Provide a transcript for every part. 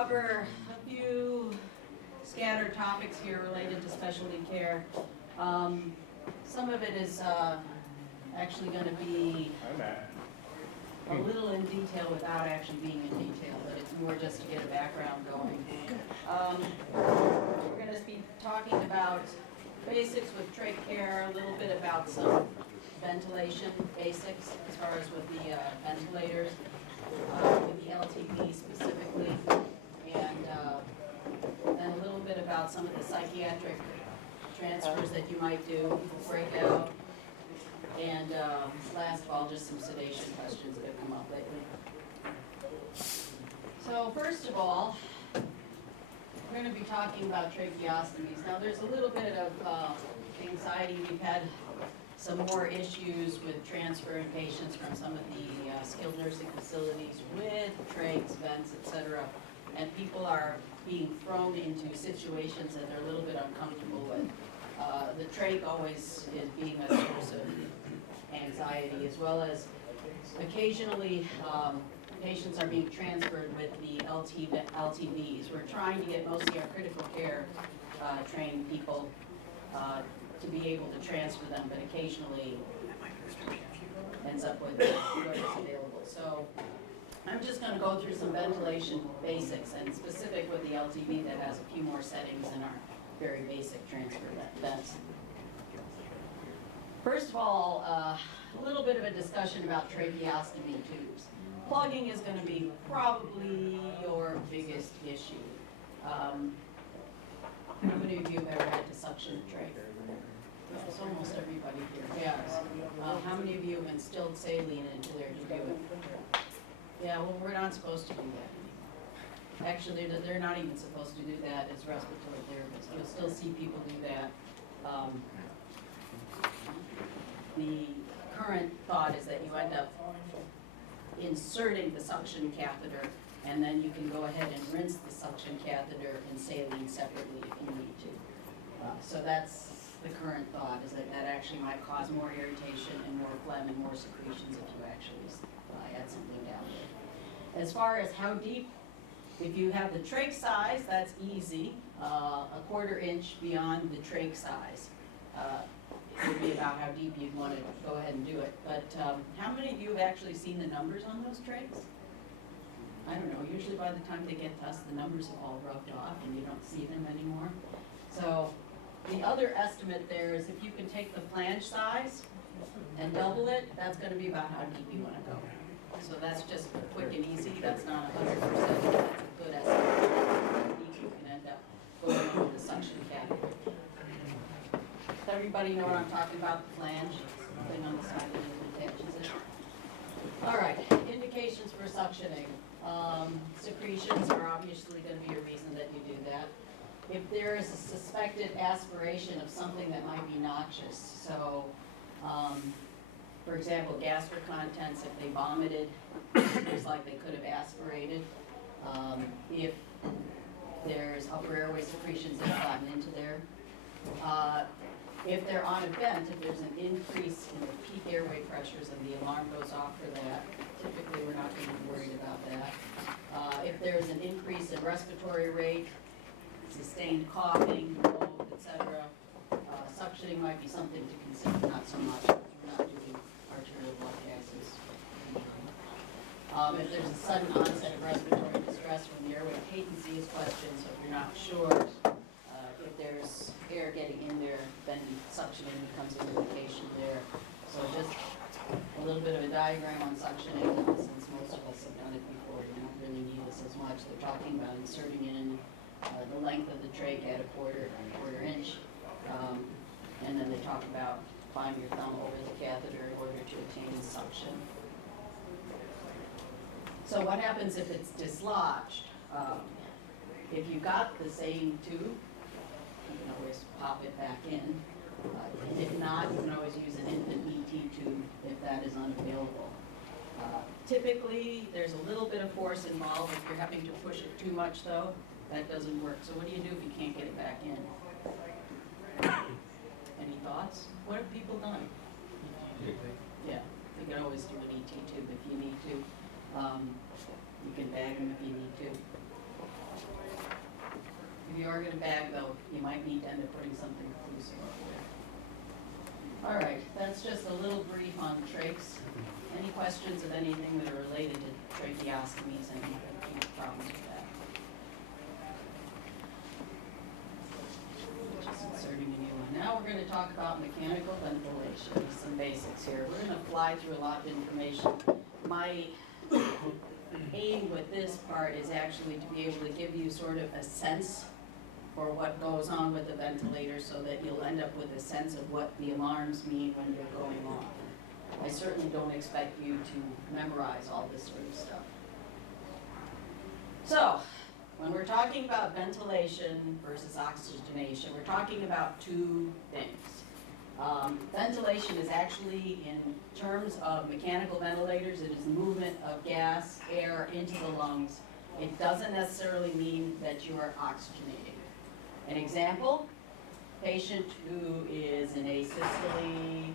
cover a few scattered topics here related to specialty care. Some of it is actually going to be a little in detail without actually being in detail, but it's more just to get a background going. We're going to be talking about basics with trach care, a little bit about some ventilation basics as far as with the ventilators, with the LTV specifically, and then a little bit about some of the psychiatric transfers that you might do, breakout, and last of all, just some sedation questions that have come up lately. So first of all, we're going to be talking about tracheostomies. Now there's a little bit of anxiety. We've had some more issues with transferring patients from some of the skilled nursing facilities with trachs, vents, etc. And people are being thrown into situations that they're a little bit uncomfortable with. The trach always is being a source of anxiety, as well as occasionally patients are being transferred with the LTVs. We're trying to get mostly our critical care trained people to be able to transfer them, but occasionally ends up with whatever's available. So I'm just going to go through some ventilation basics, and specific with the LTV that has a few more settings than our very basic transfer vents. First of all, a little bit of a discussion about tracheostomy tubes. Plugging is going to be probably your biggest issue. How many of you have ever had to suction a trach? It's almost everybody here. Yes. How many of you have instilled saline into there to do it? Yeah, well, we're not supposed to do that anymore. Actually, they're not even supposed to do that as respiratory therapists. You'll still see people do that. The current thought is that you end up inserting the suction catheter, and then you can go ahead and rinse the suction catheter and saline separately if you need to. So that's the current thought, is that that actually might cause more irritation and more phlegm and more secretions if you actually add something down there. As far as how deep, if you have the trach size, that's easy. A 1/4 inch beyond the trach size would be about how deep you'd want to go ahead and do it. But how many of you have actually seen the numbers on those trachs? I don't know, usually by the time they get to us, the numbers have all rubbed off and you don't see them anymore. So the other estimate there is if you can take the flange size and double it, that's going to be about how deep you want to go. So that's just quick and easy. That's not 100%. That's a good estimate. How deep you can end up going into the suction catheter. Does everybody know what I'm talking about? The flange, thing on the side that attaches it. All right, indications for suctioning. Secretions are obviously going to be a reason that you do that. If there is a suspected aspiration of something that might be noxious, so for example, gastric contents, if they vomited, it's like they could have aspirated. If there's upper airway secretions that have gotten into there. If they're on a vent, if there's an increase in the peak airway pressures and the alarm goes off for that, typically we're not going to be worried about that. If there's an increase in respiratory rate, sustained coughing, cold, etc., suctioning might be something to consider, not so much. We're not doing arterial blood gases. If there's a sudden onset of respiratory distress when the airway patency is questioned, so if you're not sure if there's air getting in there, then suctioning becomes an indication there. So just a little bit of a diagram on suctioning, since most of us have done it before, you don't really need this as much. They're talking about inserting in the length of the trach at a quarter inch, and then they talk about applying your thumb over the catheter in order to attain suction. So what happens if it's dislodged? If you got the same tube, you can always pop it back in. If not, you can always use an infant ET tube if that is unavailable. Typically, there's a little bit of force involved. If you're having to push it too much, though, that doesn't work. So what do you do if you can't get it back in? Any thoughts? What have people done? Yeah, you can always do an ET tube if you need to. You can bag them if you need to. If you are gonna bag though, you might need to end up putting something occlusive over there. All right, that's just a little brief on trachs. Any questions of anything that are related to tracheostomies and any problems with that? Just inserting a new one. Now we're going to talk about mechanical ventilation, some basics here. We're going to fly through a lot of information. My aim with this part is actually to be able to give you sort of a sense for what goes on with the ventilator so that you'll end up with a sense of what the alarms mean when they're going off. I certainly don't expect you to memorize all this sort of stuff. So, when we're talking about ventilation versus oxygenation, we're talking about two things. Ventilation is actually, in terms of mechanical ventilators, it is the movement of gas, air into the lungs. It doesn't necessarily mean that you are oxygenating. An example, patient who is in asystole,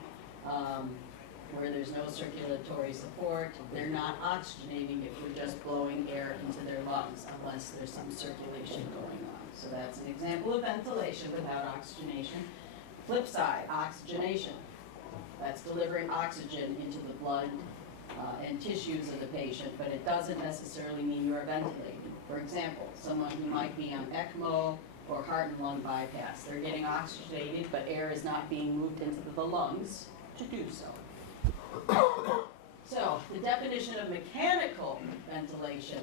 where there's no circulatory support, they're not oxygenating if we're just blowing air into their lungs unless there's some circulation going on. So that's an example of ventilation without oxygenation. Flip side, oxygenation. That's delivering oxygen into the blood and tissues of the patient, but it doesn't necessarily mean you're ventilating. For example, someone who might be on ECMO or heart and lung bypass. They're getting oxygenated, but air is not being moved into the lungs to do so. So, the definition of mechanical ventilation,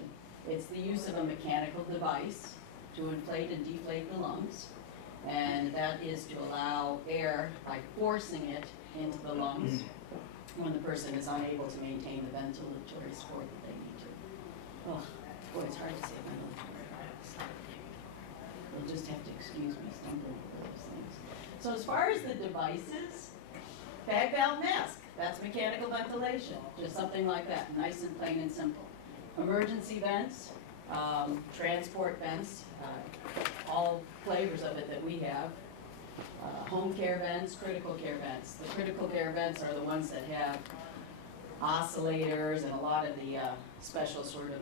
it's the use of a mechanical device to inflate and deflate the lungs, and that is to allow air by forcing it into the lungs when the person is unable to maintain the ventilatory support that they need to. Oh, boy, it's hard to say ventilatory. You'll just have to excuse me stumbling over those things. So as far as the devices, bag valve mask, that's mechanical ventilation, just something like that, nice and plain and simple. Emergency vents, transport vents, all flavors of it that we have. Home care vents, critical care vents. The critical care vents are the ones that have oscillators and a lot of the special sort of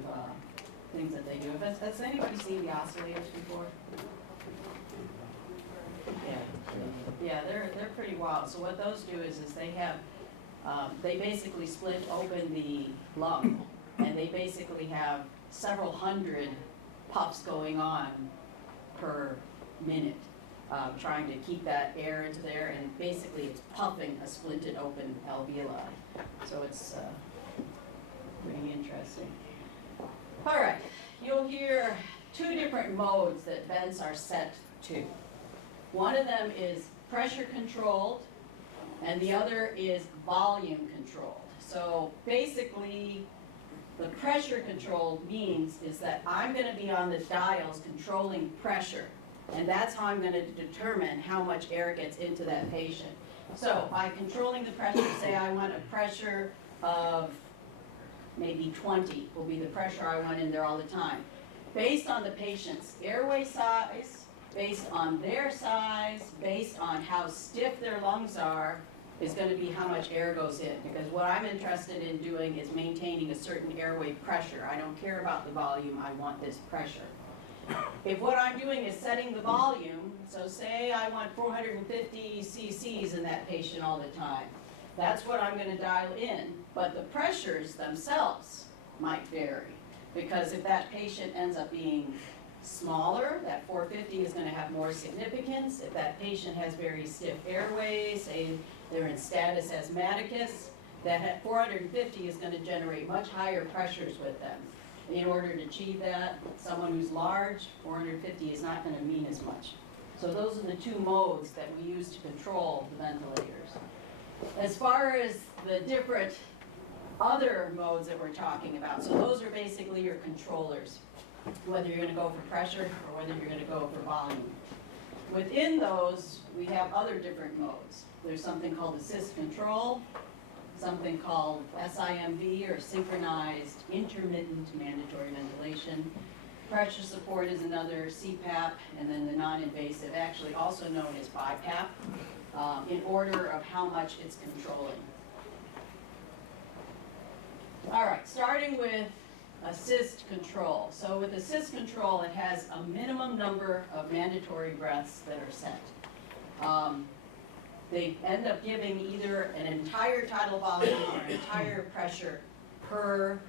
things that they do. Has anybody seen the oscillators before? Yeah, they're pretty wild. So what those do is they have, they basically split open the lung, and they basically have several hundred puffs going on per minute, trying to keep that air into there, and basically it's puffing a splinted open alveoli. So it's pretty interesting. All right, you'll hear two different modes that vents are set to. One of them is pressure controlled, and the other is volume controlled. So basically, the pressure controlled means is that I'm going to be on the dials controlling pressure, and that's how I'm going to determine how much air gets into that patient. So by controlling the pressure, say I want a pressure of maybe 20 will be the pressure I want in there all the time. Based on the patient's airway size, based on their size, based on how stiff their lungs are, is going to be how much air goes in. Because what I'm interested in doing is maintaining a certain airway pressure. I don't care about the volume, I want this pressure. If what I'm doing is setting the volume, so say I want 450 cc's in that patient all the time, that's what I'm going to dial in. But the pressures themselves might vary. Because if that patient ends up being smaller, that 450 is going to have more significance. If that patient has very stiff airways, say they're in status asthmaticus, that 450 is going to generate much higher pressures with them. In order to achieve that, someone who's large, 450 is not going to mean as much. So those are the two modes that we use to control the ventilators. As far as the different other modes that we're talking about, so those are basically your controllers, whether you're going to go for pressure or whether you're going to go for volume. Within those, we have other different modes. There's something called assist control, something called SIMV, or synchronized intermittent mandatory ventilation. Pressure support is another, CPAP, and then the non-invasive, actually also known as BiPAP, in order of how much it's controlling. All right, starting with assist control. So with assist control, it has a minimum number of mandatory breaths that are set. They end up giving either an entire tidal volume or an entire pressure per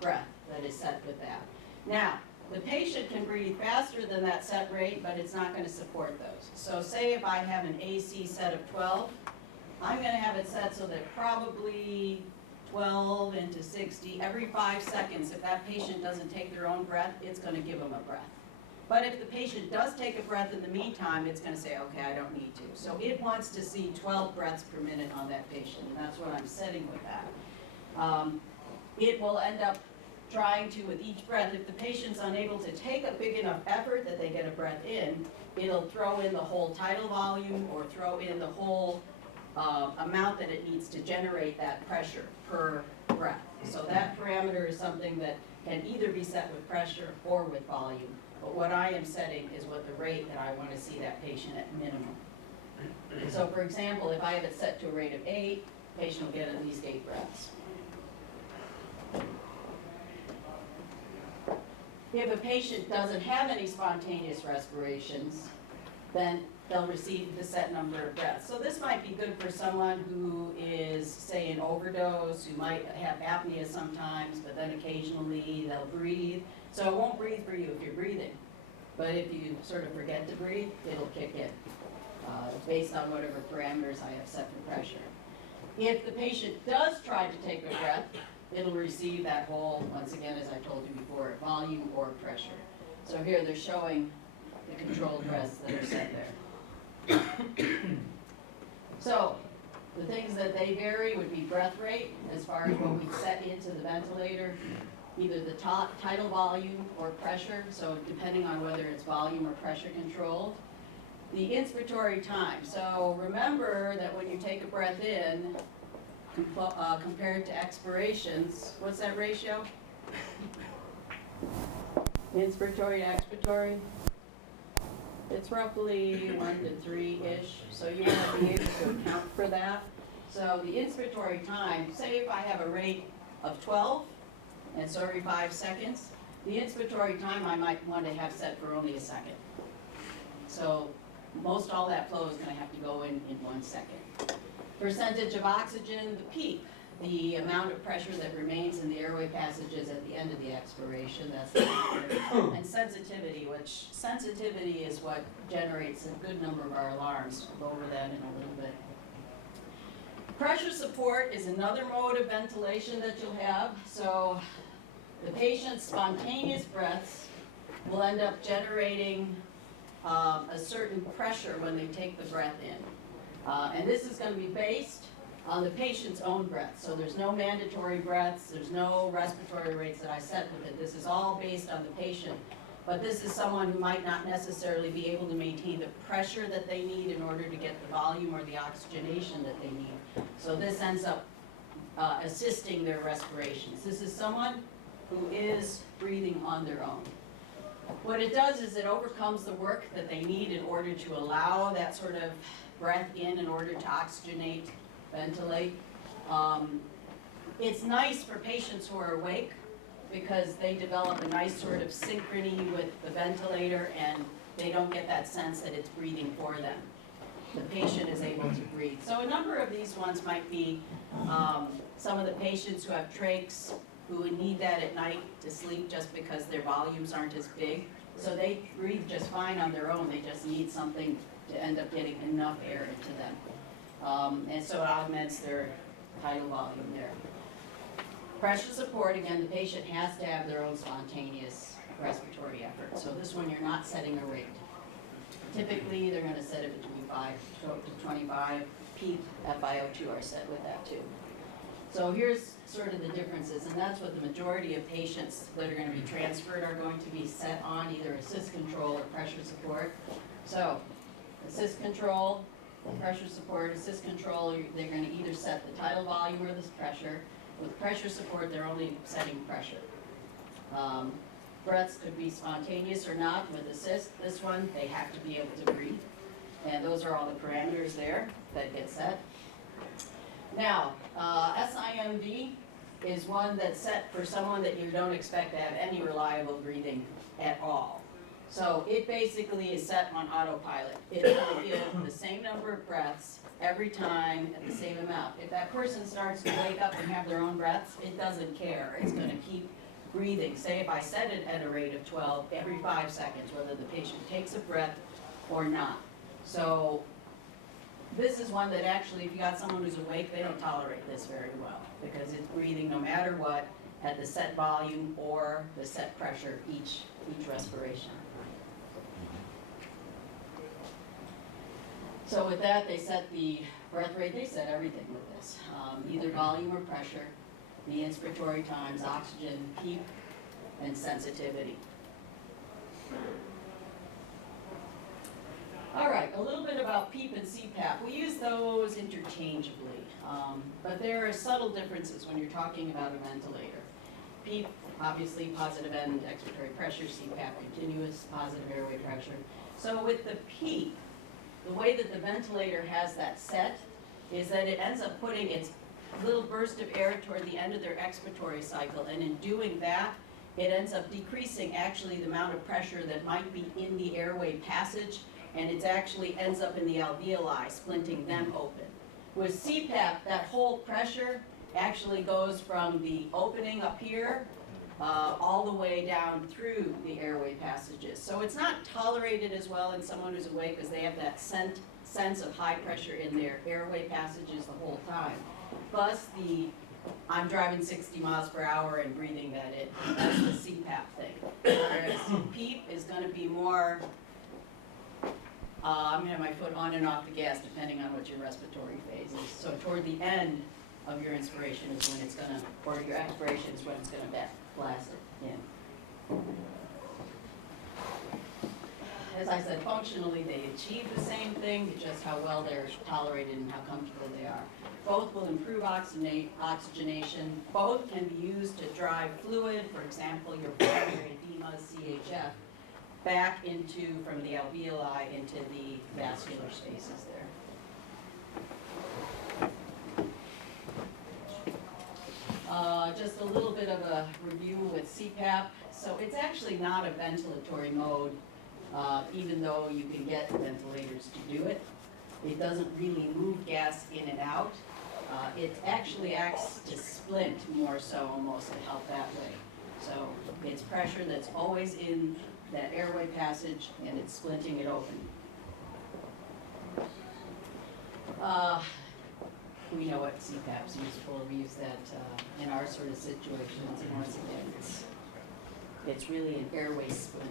breath that is set with that. Now, the patient can breathe faster than that set rate, but it's not going to support those. So say if I have an AC set of 12, I'm going to have it set so that probably 12 into 60, every 5 seconds, if that patient doesn't take their own breath, it's going to give them a breath. But if the patient does take a breath in the meantime, it's going to say, okay, I don't need to. So it wants to see 12 breaths per minute on that patient, and that's what I'm setting with that. It will end up trying to, with each breath, if the patient's unable to take a big enough effort that they get a breath in, it'll throw in the whole tidal volume or throw in the whole amount that it needs to generate that pressure per breath. So that parameter is something that can either be set with pressure or with volume. But what I am setting is what the rate that I want to see that patient at minimum. So for example, if I have it set to a rate of 8, the patient will get at least 8 breaths. If a patient doesn't have any spontaneous respirations, then they'll receive the set number of breaths. So this might be good for someone who is, say, an overdose, who might have apnea sometimes, but then occasionally they'll breathe. So it won't breathe for you if you're breathing. But if you sort of forget to breathe, it'll kick in, based on whatever parameters I have set for pressure. If the patient does try to take a breath, it'll receive that whole, once again, as I told you before, volume or pressure. So here they're showing the controlled breaths that are set there. So the things that they vary would be breath rate, as far as what we set into the ventilator, either the tidal volume or pressure, so depending on whether it's volume or pressure controlled. The inspiratory time. So remember that when you take a breath in, compared to expirations, what's that ratio? Inspiratory to expiratory? It's roughly 1 to 3-ish, so you want to be able to account for that. So the inspiratory time, say if I have a rate of 12, and so every 5 seconds, the inspiratory time I might want to have set for only a second. So most all that flow is going to have to go in 1 second. Percentage of oxygen, the PEEP, the amount of pressure that remains in the airway passages at the end of the expiration, that's the number. And sensitivity, which sensitivity is what generates a good number of our alarms. We'll go over that in a little bit. Pressure support is another mode of ventilation that you'll have. So the patient's spontaneous breaths will end up generating a certain pressure when they take the breath in. And this is going to be based on the patient's own breath. So there's no mandatory breaths, there's no respiratory rates that I set with it. This is all based on the patient. But this is someone who might not necessarily be able to maintain the pressure that they need in order to get the volume or the oxygenation that they need. So this ends up assisting their respirations. This is someone who is breathing on their own. What it does is it overcomes the work that they need in order to allow that sort of breath in order to oxygenate, ventilate. It's nice for patients who are awake because they develop a nice sort of synchrony with the ventilator and they don't get that sense that it's breathing for them. The patient is able to breathe. So a number of these ones might be some of the patients who have trachs who would need that at night to sleep just because their volumes aren't as big. So they breathe just fine on their own. They just need something to end up getting enough air into them. And so it augments their tidal volume there. Pressure support, again, the patient has to have their own spontaneous respiratory effort. So this one, you're not setting a rate. Typically, they're going to set it between 5 to 25. PEEP, FiO2 are set with that too. So here's sort of the differences, and that's what the majority of patients that are going to be transferred are going to be set on, either assist control or pressure support. So assist control, pressure support, assist control, they're going to either set the tidal volume or the pressure. With pressure support, they're only setting pressure. Breaths could be spontaneous or not. With assist, this one, they have to be able to breathe. And those are all the parameters there that get set. Now, SIMV, is one that's set for someone that you don't expect to have any reliable breathing at all. So it basically is set on autopilot. It's going to give the same number of breaths every time at the same amount. If that person starts to wake up and have their own breaths, it doesn't care. It's going to keep breathing. Say if I set it at a rate of 12 every 5 seconds, whether the patient takes a breath or not. So this is one that actually, if you got someone who's awake, they don't tolerate this very well because it's breathing no matter what at the set volume or the set pressure each respiration. So with that, they set the breath rate, they set everything with this, either volume or pressure, the inspiratory times, oxygen, PEEP, and sensitivity. All right, a little bit about PEEP and CPAP. We use those interchangeably, but there are subtle differences when you're talking about a ventilator. PEEP, obviously positive end expiratory pressure, CPAP, continuous positive airway pressure. So with the PEEP, the way that the ventilator has that set is that it ends up putting its little burst of air toward the end of their expiratory cycle, and in doing that, it ends up decreasing actually the amount of pressure that might be in the airway passage, and it actually ends up in the alveoli, splinting them open. With CPAP, that whole pressure actually goes from the opening up here all the way down through the airway passages. So it's not tolerated as well in someone who's awake because they have that sense of high pressure in their airway passages the whole time. Plus I'm driving 60 miles per hour and breathing that in. That's the CPAP thing. Whereas PEEP is going to be more, I'm going to have my foot on and off the gas depending on what your respiratory phase is. So toward the end of your inspiration is when it's going to, or your expiration is when it's going to blast it in. As I said, functionally they achieve the same thing, just how well they're tolerated and how comfortable they are. Both will improve oxygenation. Both can be used to drive fluid, for example, your pulmonary edema, CHF, back from the alveoli into the vascular spaces there. Just a little bit of a review with CPAP. So it's actually not a ventilatory mode, even though you can get ventilators to do it. It doesn't really move gas in and out. It actually acts to splint more so almost to help that way. So it's pressure that's always in that airway passage and it's splinting it open. We know what CPAP's used for. We use that in our sort of situations, and once again, it's really an airway splint.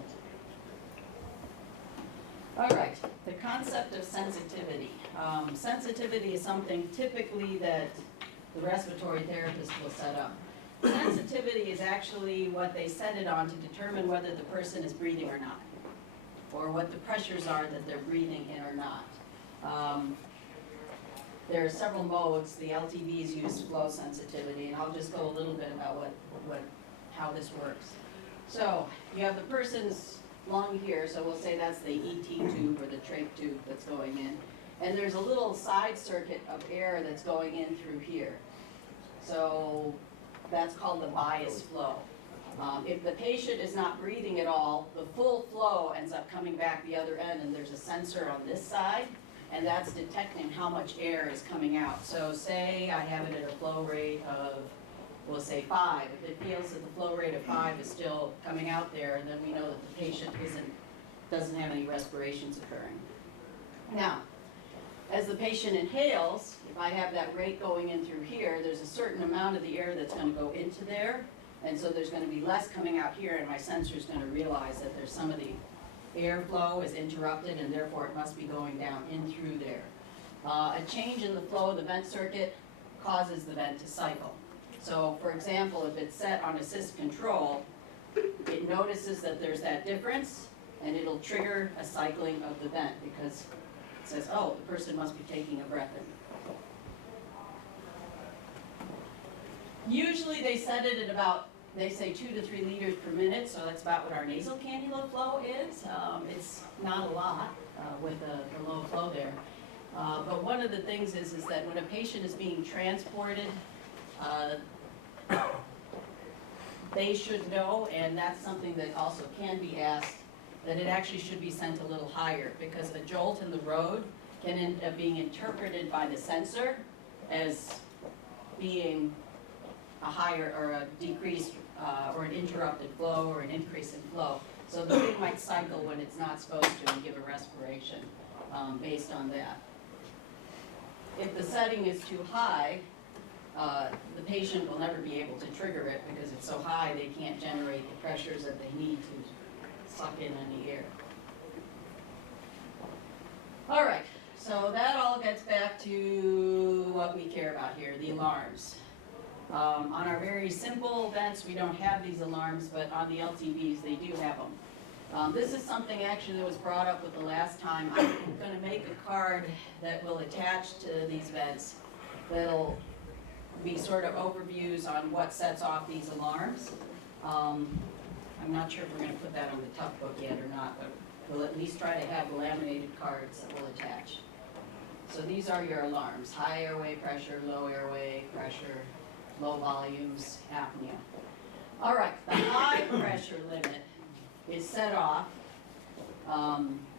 All right, the concept of sensitivity. Sensitivity is something typically that the respiratory therapist will set up. Sensitivity is actually what they set it on to determine whether the person is breathing or not, or what the pressures are that they're breathing in or not. There are several modes. The LTVs use flow sensitivity, and I'll just go a little bit about how this works. So you have the person's lung here, so we'll say that's the ET tube or the trach tube that's going in. And there's a little side circuit of air that's going in through here. So that's called the bias flow. If the patient is not breathing at all, the full flow ends up coming back the other end, and there's a sensor on this side, and that's detecting how much air is coming out. So say I have it at a flow rate of, we'll say 5. If it feels that the flow rate of 5 is still coming out there, then we know that the patient doesn't have any respirations occurring. Now, as the patient inhales, if I have that rate going in through here, there's a certain amount of the air that's going to go into there, and so there's going to be less coming out here, and my sensor is going to realize that there's some of the airflow is interrupted, and therefore it must be going down in through there. A change in the flow of the vent circuit causes the vent to cycle. So, for example, if it's set on assist control, it notices that there's that difference, and it'll trigger a cycling of the vent because it says, oh, the person must be taking a breath in. Usually they set it at about, they say 2 to 3 liters per minute, so that's about what our nasal cannula flow is. It's not a lot with the low flow there. But one of the things is that when a patient is being transported, they should know, and that's something that also can be asked, that it actually should be sent a little higher, because a jolt in the road can end up being interpreted by the sensor as being a higher or a decreased or an interrupted flow or an increase in flow. So the thing might cycle when it's not supposed to and give a respiration based on that. If the setting is too high, the patient will never be able to trigger it because it's so high they can't generate the pressures that they need to suck in any air. All right, so that all gets back to what we care about here, the alarms. On our very simple events, we don't have these alarms, but on the LTVs, they do have them. This is something actually that was brought up with the last time. I'm going to make a card that will attach to these vents that'll be sort of overviews on what sets off these alarms. I'm not sure if we're going to put that on the tough book yet or not, but we'll at least try to have laminated cards that will attach. So these are your alarms: high airway pressure, low airway pressure, low volumes, apnea. All right, the high pressure limit is set off.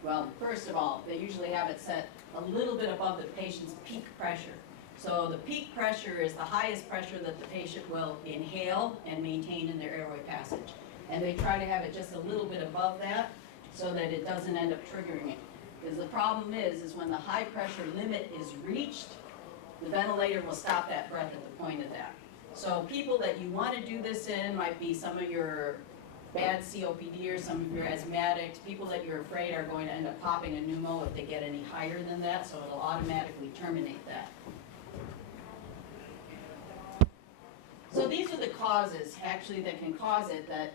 Well, first of all, they usually have it set a little bit above the patient's peak pressure. So the peak pressure is the highest pressure that the patient will inhale and maintain in their airway passage. And they try to have it just a little bit above that so that it doesn't end up triggering it. Because the problem is when the high pressure limit is reached, the ventilator will stop that breath at the point of that. So people that you want to do this in might be some of your bad COPD or some of your asthmatics, people that you're afraid are going to end up popping a pneumo if they get any higher than that, so it'll automatically terminate that. So these are the causes, actually, that can cause it that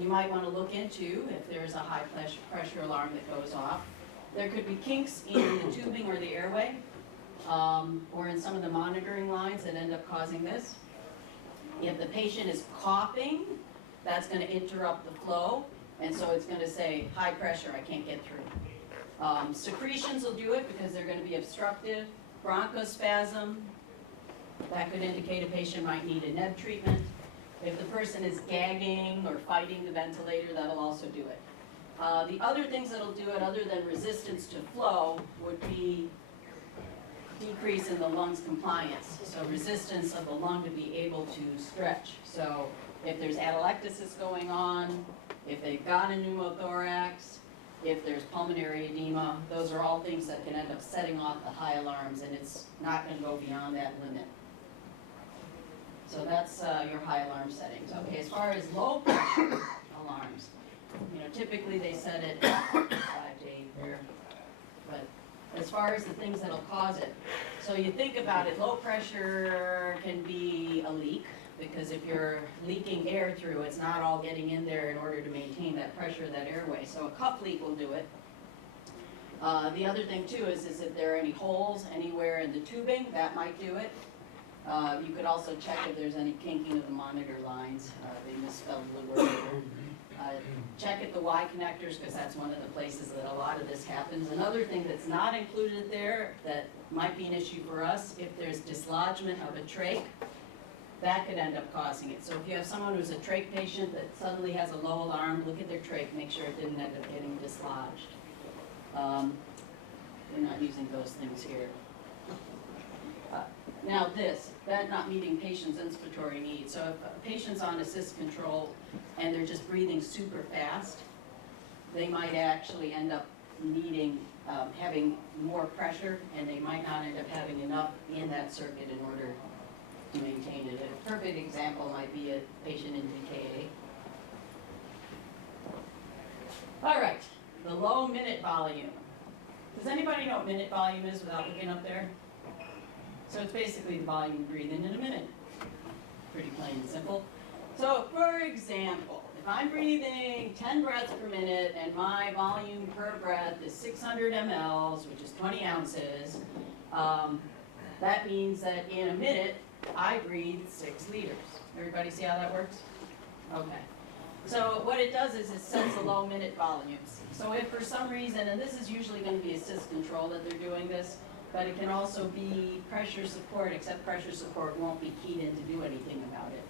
you might want to look into if there's a high pressure alarm that goes off. There could be kinks in the tubing or the airway, or in some of the monitoring lines that end up causing this. If the patient is coughing, that's going to interrupt the flow, and so it's going to say, high pressure, I can't get through. Secretions will do it because they're going to be obstructive. Bronchospasm, that could indicate a patient might need a neb treatment. If the person is gagging or fighting the ventilator, that'll also do it. The other things that'll do it, other than resistance to flow, would be decrease in the lung's compliance. So resistance of the lung to be able to stretch. So if there's atelectasis going on, if they've got a pneumothorax, if there's pulmonary edema, those are all things that can end up setting off the high alarms, and it's not going to go beyond that limit. So that's your high alarm settings. Okay, as far as low pressure alarms, typically they set it at 5 to 8 there, but as far as the things that'll cause it, so you think about it, low pressure can be a leak, because if you're leaking air through, it's not all getting in there in order to maintain that pressure of that airway. So a cuff leak will do it. The other thing too is if there are any holes anywhere in the tubing, that might do it. You could also check if there's any kinking of the monitor lines. They misspelled the word there. Check at the Y connectors, because that's one of the places that a lot of this happens. Another thing that's not included there that might be an issue for us, if there's dislodgement of a trach, that could end up causing it. So if you have someone who's a trach patient that suddenly has a low alarm, look at their trach, make sure it didn't end up getting dislodged. We're not using those things here. Now that not meeting patient's inspiratory needs. So if a patient's on assist control and they're just breathing super fast, they might actually end up needing, having more pressure, and they might not end up having enough in that circuit in order to maintain it. A perfect example might be a patient in DKA. All right, the low minute volume. Does anybody know what minute volume is without looking up there? So it's basically the volume you breathe in a minute. Pretty plain and simple. So for example, if I'm breathing 10 breaths per minute and my volume per breath is 600 mLs, which is 20 ounces, that means that in a minute, I breathe 6 liters. Everybody see how that works? Okay. So what it does is it sets the low minute volumes. So if for some reason, and this is usually going to be assist control that they're doing this, but it can also be pressure support, except pressure support won't be keyed in to do anything about it.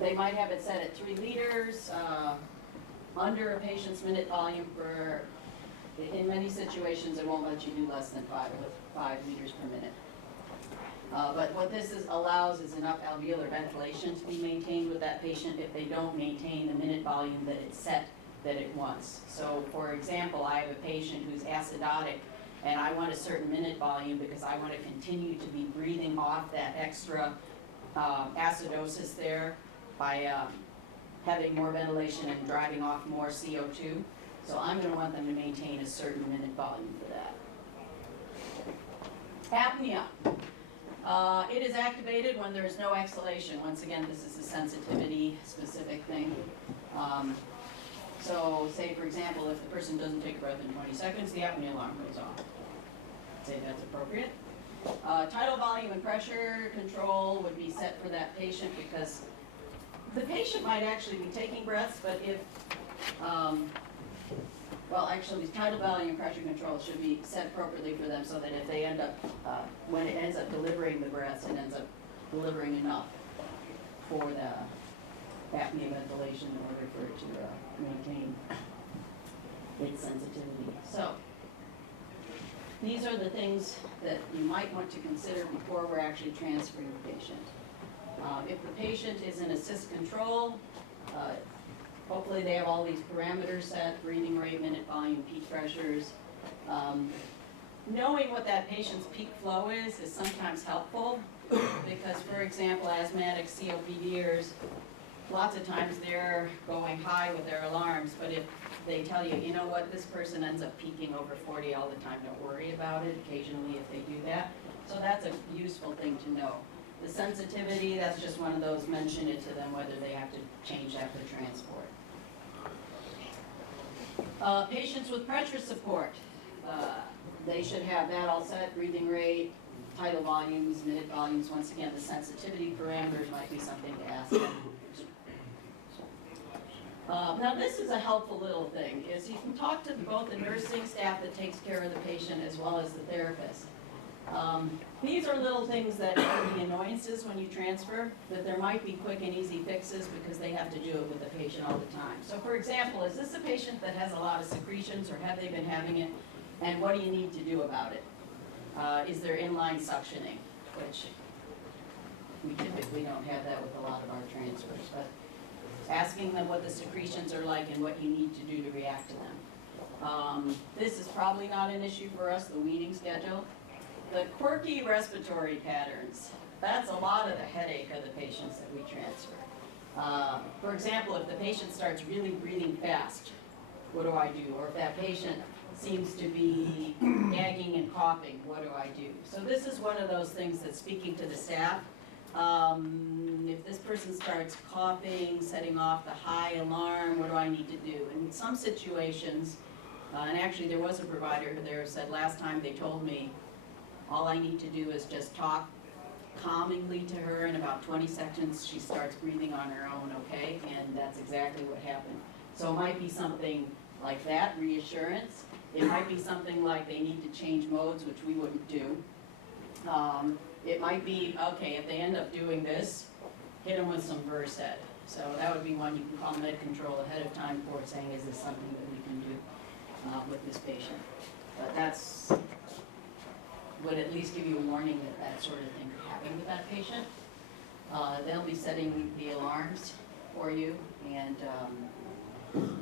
They might have it set at 3 liters, under a patient's minute volume for, in many situations, it won't let you do less than 5 liters per minute. But what this allows is enough alveolar ventilation to be maintained with that patient if they don't maintain the minute volume that it's set that it wants. So for example, I have a patient who's acidotic and I want a certain minute volume because I want to continue to be breathing off that extra acidosis there by having more ventilation and driving off more CO2. So I'm going to want them to maintain a certain minute volume for that. Apnea. It is activated when there is no exhalation. Once again, this is a sensitivity specific thing. So say, for example, if the person doesn't take a breath in 20 seconds, the apnea alarm goes off. Say that's appropriate. Tidal volume and pressure control would be set for that patient because the patient might actually be taking breaths, but if, well, actually, tidal volume and pressure control should be set appropriately for them so that if they end up, when it ends up delivering the breaths, it ends up delivering enough for the apnea ventilation in order for it to maintain its sensitivity. So, these are the things that you might want to consider before we're actually transferring the patient. If the patient is in assist control, hopefully they have all these parameters set, breathing rate, minute volume, peak pressures. Knowing what that patient's peak flow is sometimes helpful because, for example, asthmatic COPDers, lots of times they're going high with their alarms, but if they tell you, you know what, this person ends up peaking over 40 all the time, don't worry about it occasionally if they do that. So that's a useful thing to know. The sensitivity, that's just one of those, mention it to them whether they have to change that for transport. Patients with pressure support, they should have that all set, breathing rate, tidal volumes, minute volumes. Once again, the sensitivity parameters might be something to ask them. Now this is a helpful little thing, is you can talk to both the nursing staff that takes care of the patient as well as the therapist. These are little things that can be annoyances when you transfer, but there might be quick and easy fixes because they have to do it with the patient all the time. So for example, is this a patient that has a lot of secretions or have they been having it? And what do you need to do about it? Is there inline suctioning, which we typically don't have that with a lot of our transfers, but asking them what the secretions are like and what you need to do to react to them. This is probably not an issue for us, the weaning schedule. The quirky respiratory patterns, that's a lot of the headache of the patients that we transfer. For example, if the patient starts really breathing fast, what do I do? Or if that patient seems to be gagging and coughing, what do I do? So this is one of those things that's speaking to the staff. If this person starts coughing, setting off the high alarm, what do I need to do? In some situations, and actually there was a provider who there said last time they told me, all I need to do is just talk calmingly to her. In about 20 seconds, she starts breathing on her own, okay? And that's exactly what happened. So it might be something like that, reassurance. It might be something like they need to change modes, which we wouldn't do. It might be, okay, if they end up doing this, hit them with some Versed. So that would be one you can call med control ahead of time for saying, is this something that we can do with this patient? But that's would at least give you a warning that that sort of thing could happen with that patient. They'll be setting the alarms for you, and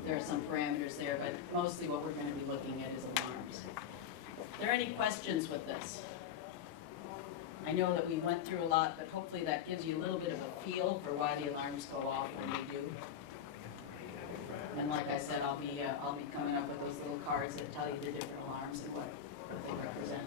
there are some parameters there, but mostly what we're going to be looking at is alarms. Are there any questions with this? I know that we went through a lot, but hopefully that gives you a little bit of a feel for why the alarms go off when they do. And like I said, I'll be coming up with those little cards that tell you the different alarms and what they represent.